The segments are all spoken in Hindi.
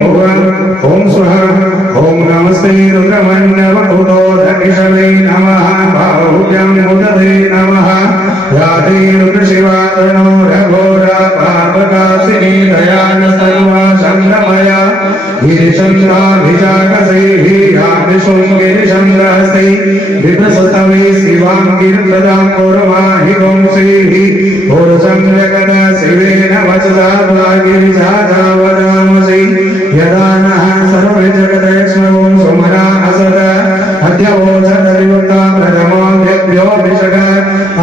ओम स्वाहा ओम नमस्ते रुद्रमण्डवकुतो दक्षिणे नमः बाहुभ्यं मुदते नमः राधे रुद्रशिवा तनो रघोरा पापकासिनी दयान सर्वा चन्द्रमया गिरिचन्द्राभिजागसे गिरिचन्द्रहस्ते विप्रसतवे शिवां गिरिप्रदां पूर्वाहि पुंसीः पूर्वसंजगद शिवेन वचसा गिरिजावदामसि यदा नः सर्वे जगदेश्वरो सुमना असद अद्यवोचतरिवृत्ता प्रथमोऽभ्यो विशग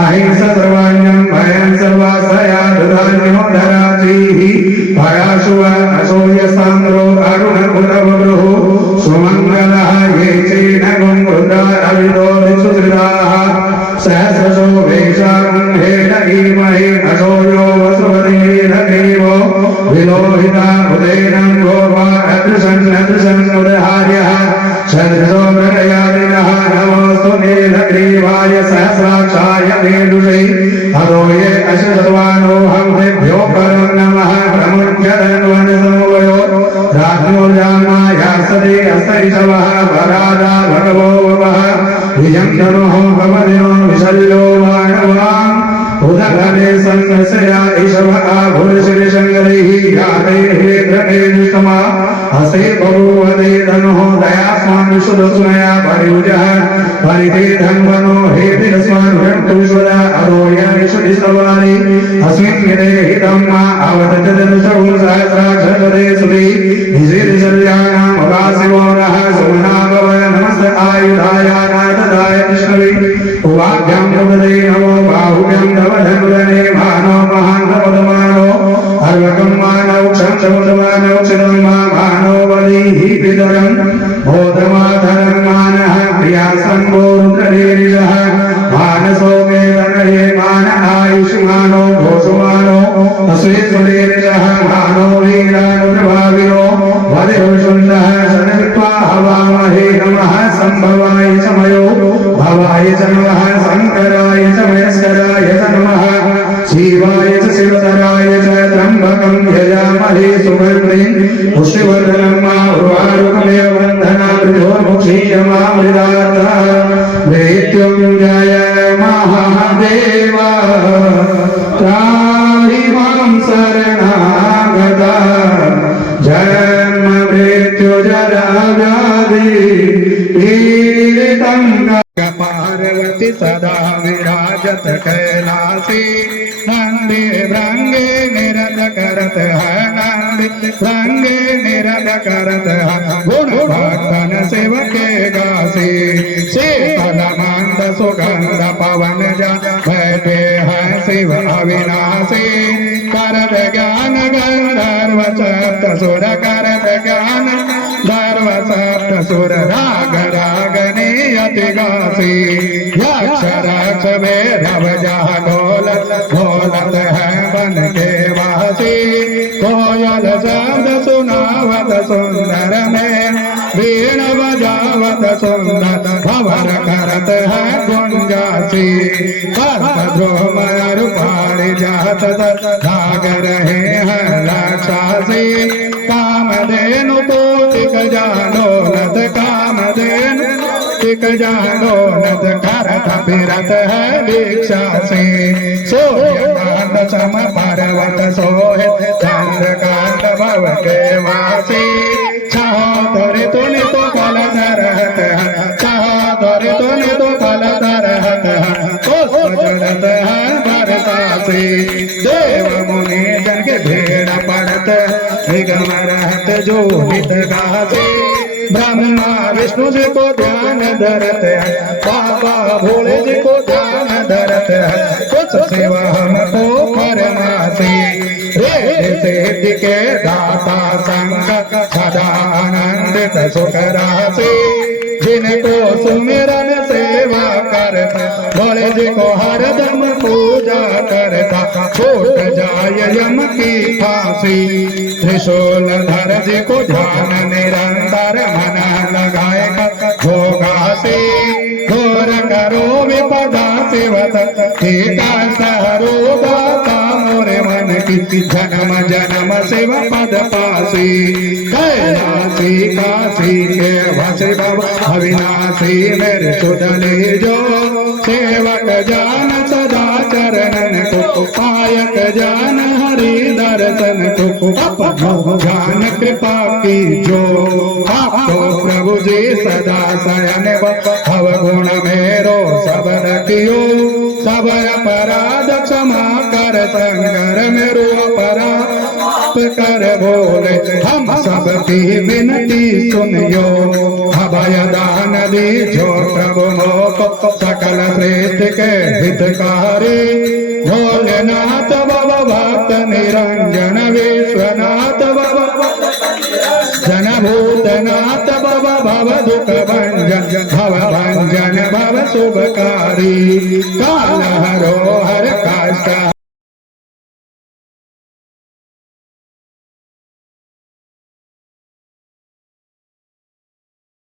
अहिंसा सर्वाण्यं भयं सर्वासया दुधान्यो धराजीः भयाशुव असूयसान्द्रो अरुणकुलवरुः सुमङ्गलः ये चेन गुंवृता अविदो विसुसृताः सहस्रशो वेशाकं हेटगीमहि असोयो वसुपतिः देवो विलोहिता उदयनं गोवा अदृशन् उदहार्यः चन्द्रसो प्रलयादिनः नमोऽस्तु नीलग्रीवाय सहस्राक्षाय मेरुषे अदो ये अशतवानो हंसेभ्यो परं नमः प्रमुख्यधन्वनसमवयो राज्ञोर्जामायासते अस्तैषवः वरादा भगवो वः विजं धनुः भवदिनो विशल्यो मानवान् उदघने संसया ईशवः भूरिशिरिशङ्करैः यातैः द्रकेष्टमा हस्ते बहुवदे धनुः दयास्मान् विशुद्धस्मया परियुजः परिते धन्वनो हेतिरस्मान् वृष्टुष्वदा अदोय विशुद्धिस्तवानि अस्मिन् यदे हितम्मा अवतजदनुषौ सहस्राक्षरपदे सुधि निषेधिशल्यानाम् अवासिवो नः सुमनाभव नमस्त आयुधायानाथदाय विष्णवे उवाभ्यां प्रपदे नमो बाहुभ्यां तव धनुधने मानो महान्तपदमानो अर्वकं मानौ क्षमसमुदमानौ चिदं मानो बलिः पितरं बोधमाधरं मानः प्रियासम्भो रुद्रधीरिषः मानसो मे वर्णये मान आयुष्मानो घोषमानो अस्वेश्वरीरिषः मानो वीरानुप्रभाविनो वदेवशुन्दः शनवित्वा हवामहे नमः सम्भवाय समयो भवाय च नमः शङ्कराय च महेश्वराय च नमः शिवाय च शिवतराय च त्र्यम्बकं यजामहे सुगन्धिं पुष्टिवर्धनं उर्वारुकमेव वन्दना मृत्योर्मुक्षीयमामृतार्थः मृत्युञ्जय महादेव त्राहि मां शरणागता जन्म मृत्यु जरा व्याधि पीडितं पार्वती सदा विराजत कैलासी नंदी भृंगे निरत करत है नंदी भृंगे निरत करत है गुण भक्तन सेवके गासी शीतल मंद सुगंध पवन जा बैठे हैं शिव अविनाशी करत ज्ञान गंधर्व सप्त सुर करत ज्ञान धर्व सप्त सुर राग रागनी अति गासी यक्ष रक्ष भैरव जह ढोलत ढोलत है बन के वासी कोयल शब्द सुनावत सुंदर में वीण बजावत सुंदर भवर करत है गुंजासी भक्त ध्रुव रूपाणी जात भाग रहे हैं लक्षासी कामधेनु पोतिक जानो नत कामधेनु टिक जानो नत करत फिरत है दीक्षा से सूर्यकांत सम पर्वत सोहे चंद्रकांत भव के वासी छहो तोरे तूने तो कल धरत है छहो तोरे तूने तो कल धरत है पुष्प जड़त है बरसासी देव मुनि जन के भेड़ पड़त निगम रहत जो हित गासी ब्रह्मा विष्णु जी को ध्यान धरत है बाबा भोले जी को ध्यान धरत है कुछ सेवा हमको फरमासी सिद्धि के दाता संकट सदा आनंदित सुख राशि जिनको सुमिरन सेवा करता भोले जी को हरदम पूजा करता छूट जाय यम की फांसी त्रिशूल धर जी को ध्यान निरंतर मन लगाए भोगासी घोर करो विपदा शिवत सहरो मोरे मन की जन्म जन्म शिव पद पासी वासी काशी के वासी बाबा अविनाशी मेरे सुधनी जो सेवक जान सदा चरणन को पायक जान हरि दर्शन को अपनो जान कृपा की जो आपको प्रभु जी सदा शयन भव गुण मेरो सब रखियो सब अपराध क्षमा कर संगर मेरो अपराध कर बोले हम सबकी विनती सुनियो अभय दान दीजो प्रभु मोको सकल श्रेष्ठ के हितकारी भोलेनाथ बाबा भक्त निरंजन विश्वनाथ बाबा जन भूतनाथ बाबा भव दुख भंजन भव शुभकारी काल हरो हर काष्ट